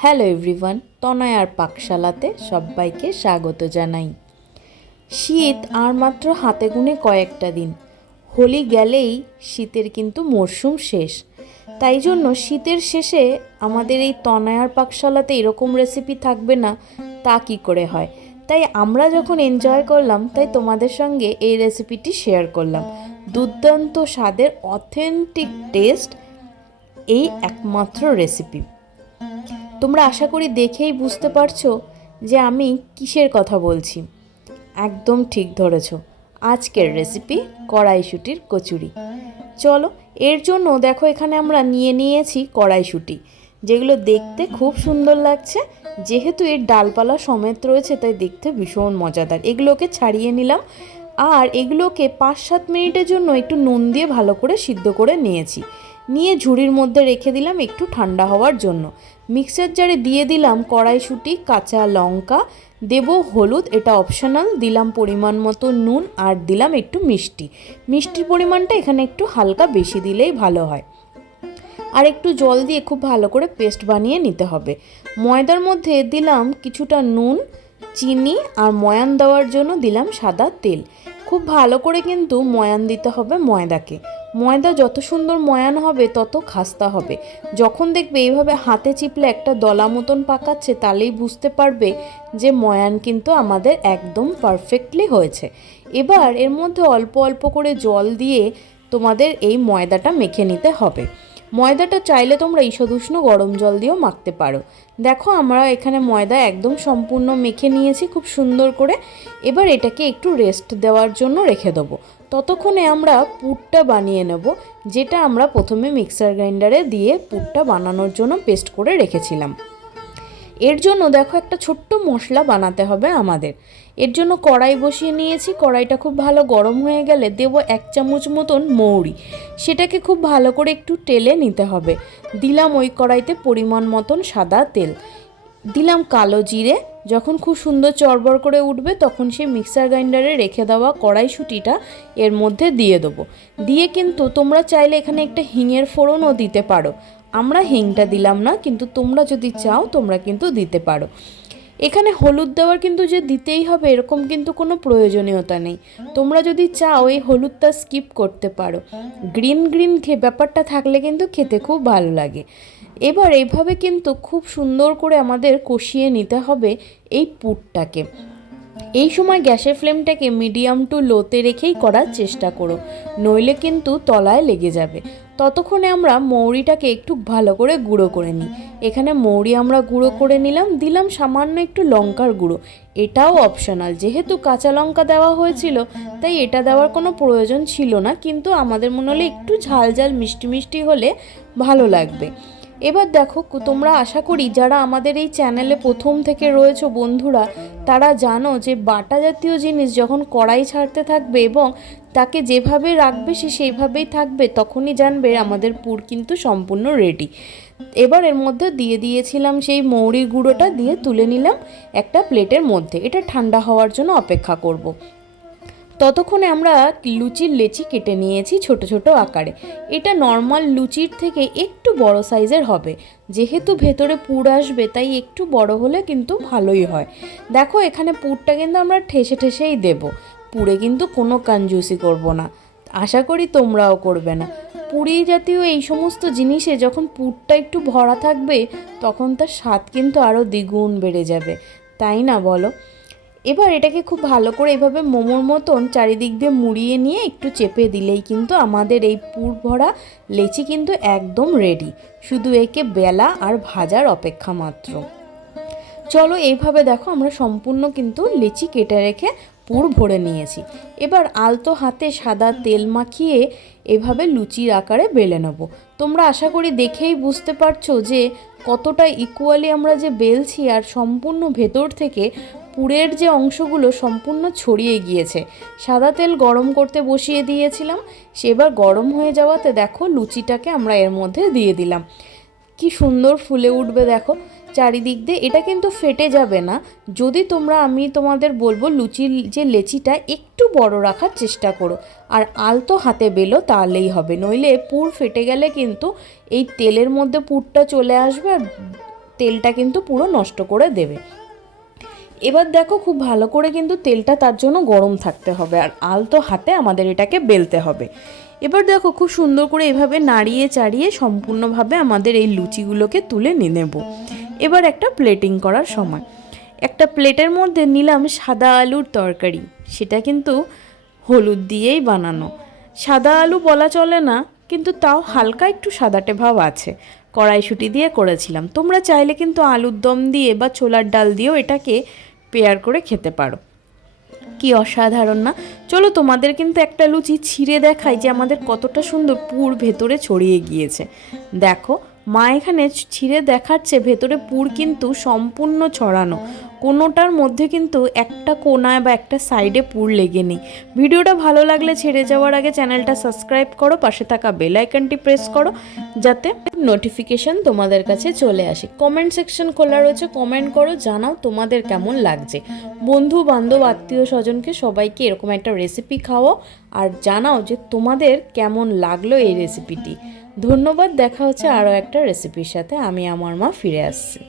Hello everyone, তনয়ার পাকশালাতে সবাইকে স্বাগত জানাই। শীত আর মাত্র হাতে গুনে কয়েকটা দিন, হোলি গেলেই শীতের কিন্তু মরশুম শেষ। তাই জন্য শীতের শেষে আমাদের এই তনয়ার পাকশালাতে এরকম রেসিপি থাকবে না তা কি করে হয়। তাই আমরা যখন এনজয় করলাম, তাই তোমাদের সঙ্গে এই রেসিপিটি শেয়ার করলাম। দুর্দান্ত স্বাদের অথেন্টিক টেস্ট এই একমাত্র রেসিপি। তোমরা আশা করি দেখেই বুঝতে পারছো যে আমি কিসের কথা বলছি। একদম ঠিক ধরেছ, আজকের রেসিপি কড়াইশুঁটির কচুরি। চলো, এর জন্য দেখো এখানে আমরা নিয়েছি কড়াইশুঁটি, যেগুলো দেখতে খুব সুন্দর লাগছে। যেহেতু এর ডালপালা সমেত রয়েছে তাই দেখতে ভীষণ মজাদার। এগুলোকে ছাড়িয়ে নিলাম আর এগুলোকে 5-7 মিনিটের জন্য একটু নুন দিয়ে ভালো করে সিদ্ধ করে নিয়ে ঝুড়ির মধ্যে রেখে দিলাম একটু ঠান্ডা হওয়ার জন্য। মিক্সার জারে দিয়ে দিলাম কড়াইশুঁটি, কাঁচা লঙ্কা, দেব হলুদ, এটা অপশনাল, দিলাম পরিমাণ মতো নুন আর দিলাম একটু মিষ্টির পরিমাণটা এখানে একটু হালকা বেশি দিলেই ভালো হয়। আর একটু জল দিয়ে খুব ভালো করে পেস্ট বানিয়ে নিতে হবে। ময়দার মধ্যে দিলাম কিছুটা নুন, চিনি আর ময়ান দেওয়ার জন্য দিলাম সাদা তেল। খুব ভালো করে কিন্তু ময়ান দিতে হবে ময়দাকে। ময়দা যত সুন্দর ময়ান হবে তত খাস্তা হবে। যখন দেখবে এইভাবে হাতে চিপলে একটা দলা মতন পাকাচ্ছে, তাহলেই বুঝতে পারবে যে ময়ান কিন্তু আমাদের একদম পারফেক্টলি হয়েছে। এবার এর মধ্যে অল্প অল্প করে জল দিয়ে তোমাদের এই ময়দাটা মেখে নিতে হবে। ময়দাটা চাইলে তোমরা ঈষদুষ্ণ গরম জল দিয়েও মাখতে পারো। দেখো আমরা এখানে ময়দা একদম সম্পূর্ণ মেখে নিয়েছি খুব সুন্দর করে। এবার এটাকে একটু রেস্ট দেওয়ার জন্য রেখে দেবো। ততক্ষণে আমরা পুরটা বানিয়ে নেব, যেটা আমরা প্রথমে মিক্সার গ্রাইন্ডারে দিয়ে পুরটা বানানোর জন্য পেস্ট করে রেখেছিলাম। এর জন্য দেখো একটা ছোট্ট মশলা বানাতে হবে আমাদের। এর জন্য কড়াই বসিয়ে নিয়েছি। কড়াইটা খুব ভালো গরম হয়ে গেলে দেব 1 চামচ মতন মৌরি। সেটাকে খুব ভালো করে একটু টেলে নিতে হবে। দিলাম ওই কড়াইতে পরিমাণ মতন সাদা তেল, দিলাম কালো জিরে। যখন খুব সুন্দর চড়বড় করে উঠবে তখন সেই মিক্সার গ্রাইন্ডারে রেখে দেওয়া কড়াইশুঁটিটা এর মধ্যে দিয়ে দেবো। দিয়ে কিন্তু তোমরা চাইলে এখানে একটা হিঙের ফোড়নও দিতে পারো। আমরা হিংটা দিলাম না, কিন্তু তোমরা যদি চাও তোমরা কিন্তু দিতে পারো। এখানে হলুদ দেওয়ার কিন্তু যে দিতেই হবে এরকম কিন্তু কোনো প্রয়োজনীয়তা নেই। তোমরা যদি চাও এই হলুদটা স্কিপ করতে পারো। গ্রিন ব্যাপারটা থাকলে কিন্তু খেতে খুব ভালো লাগে। এবার এইভাবে কিন্তু খুব সুন্দর করে আমাদের কষিয়ে নিতে হবে এই পুরটাকে। এই সময় গ্যাসের ফ্লেমটাকে মিডিয়াম টু লোতে রেখেই করার চেষ্টা করো, নইলে কিন্তু তলায় লেগে যাবে। ততক্ষণে আমরা মৌরিটাকে একটু ভালো করে গুঁড়ো করে নিই। এখানে মৌরি আমরা গুঁড়ো করে নিলাম, দিলাম সামান্য একটু লঙ্কার গুঁড়ো। এটাও অপশনাল, যেহেতু কাঁচা লঙ্কা দেওয়া হয়েছিল তাই এটা দেওয়ার কোনো প্রয়োজন ছিল না, কিন্তু আমাদের মনে হলে একটু ঝাল মিষ্টি হলে ভালো লাগবে। এবার দেখো, তোমরা আশা করি যারা আমাদের এই চ্যানেলে প্রথম থেকে রয়েছো বন্ধুরা, তারা জানো যে বাটা জাতীয় জিনিস যখন কড়াই ছাড়তে থাকবে এবং তাকে যেভাবে রাখবে সে সেইভাবেই থাকবে, তখনই জানবে আমাদের পুর কিন্তু সম্পূর্ণ রেডি। এবার এর মধ্যে দিয়ে দিয়েছিলাম সেই মৌরির গুঁড়োটা, দিয়ে তুলে নিলাম একটা প্লেটের মধ্যে। এটা ঠান্ডা হওয়ার জন্য অপেক্ষা করব। ততক্ষণে আমরা লুচির লেচি কেটে নিয়েছি ছোট ছোট আকারে। এটা নর্মাল লুচির থেকে একটু বড় সাইজের হবে, যেহেতু ভেতরে পুর আসবে তাই একটু বড় হলে কিন্তু ভালোই হয়। দেখো এখানে পুরটা কিন্তু আমরা ঠেসেই দেব। পুরে কিন্তু কোনো কঞ্জুসি করব না, আশা করি তোমরাও করবে না। পুরি জাতীয় এই সমস্ত জিনিসে যখন পুরটা একটু ভরা থাকবে তখন তার স্বাদ কিন্তু আরও দ্বিগুণ বেড়ে যাবে, তাই না বলো? এবার এটাকে খুব ভালো করে এভাবে মোমোর মতন চারিদিক দিয়ে মুড়িয়ে নিয়ে একটু চেপে দিলেই কিন্তু আমাদের এই পুর ভরা লেচি কিন্তু একদম রেডি। শুধু একে বেলা আর ভাজার অপেক্ষা মাত্র। চলো, এইভাবে দেখো আমরা সম্পূর্ণ কিন্তু লেচি কেটে রেখে পুর ভরে নিয়েছি। এবার আলতো হাতে সাদা তেল মাখিয়ে এভাবে লুচির আকারে বেলে নেব। তোমরা আশা করি দেখেই বুঝতে পারছো যে কতটা ইকুয়ালি আমরা যে বেলছি, আর সম্পূর্ণ ভেতর থেকে পুরের যে অংশগুলো সম্পূর্ণ ছড়িয়ে গিয়েছে। সাদা তেল গরম করতে বসিয়ে দিয়েছিলাম, সেবার গরম হয়ে যাওয়াতে দেখো লুচিটাকে আমরা এর মধ্যে দিয়ে দিলাম। কি সুন্দর ফুলে উঠবে দেখো চারিদিক দিয়ে। এটা কিন্তু ফেটে যাবে না। যদি আমি তোমাদের বলবো লুচির যে লেচিটা একটু বড় রাখার চেষ্টা করো আর আলতো হাতে বেলো, তাহলেই হবে। নইলে পুর ফেটে গেলে কিন্তু এই তেলের মধ্যে পুরটা চলে আসবে আর তেলটা কিন্তু পুরো নষ্ট করে দেবে। এবার দেখো খুব ভালো করে কিন্তু তেলটা তার জন্য গরম থাকতে হবে, আর আলতো হাতে আমাদের এটাকে বেলতে হবে। এবার দেখো খুব সুন্দর করে এভাবে নাড়িয়ে চাড়িয়ে সম্পূর্ণভাবে আমাদের এই লুচিগুলোকে তুলে নিয়ে নেব। এবার একটা প্লেটিং করার সময় একটা প্লেটের মধ্যে নিলাম সাদা আলুর তরকারি, সেটা কিন্তু হলুদ দিয়েই বানানো। সাদা আলু বলা চলে না, কিন্তু তাও হালকা একটু সাদাটে ভাব আছে। কড়াইশুঁটি দিয়ে করেছিলাম, তোমরা চাইলে কিন্তু আলুর দম দিয়ে বা ছোলার ডাল দিয়েও এটাকে পেয়ার করে খেতে পারো। কি অসাধারণ না? চলো তোমাদের কিন্তু একটা লুচি ছিঁড়ে দেখাই যে আমাদের কতটা সুন্দর পুর ভেতরে ছড়িয়ে গিয়েছে। দেখো মা এখানে ছিঁড়ে দেখাচ্ছে ভেতরে পুর কিন্তু সম্পূর্ণ ছড়ানো, কোনোটার মধ্যে কিন্তু একটা কোনায় বা একটা সাইডে পুর লেগে নেই। ভিডিওটা ভালো লাগলে ছেড়ে যাওয়ার আগে চ্যানেলটা সাবস্ক্রাইব করো, পাশে থাকা বেল আইকনটি প্রেস করো যাতে নোটিফিকেশন তোমাদের কাছে চলে আসে। কমেন্ট সেকশন খোলা রয়েছে, কমেন্ট করো, জানাও তোমাদের কেমন লাগছে। বন্ধু বান্ধব আত্মীয় স্বজনকে সবাইকে এরকম একটা রেসিপি খাওয়াও আর জানাও যে তোমাদের কেমন লাগলো এই রেসিপিটি। ধন্যবাদ, দেখা হচ্ছে আরও একটা রেসিপির সাথে। আমি আমার মা ফিরে আসছি।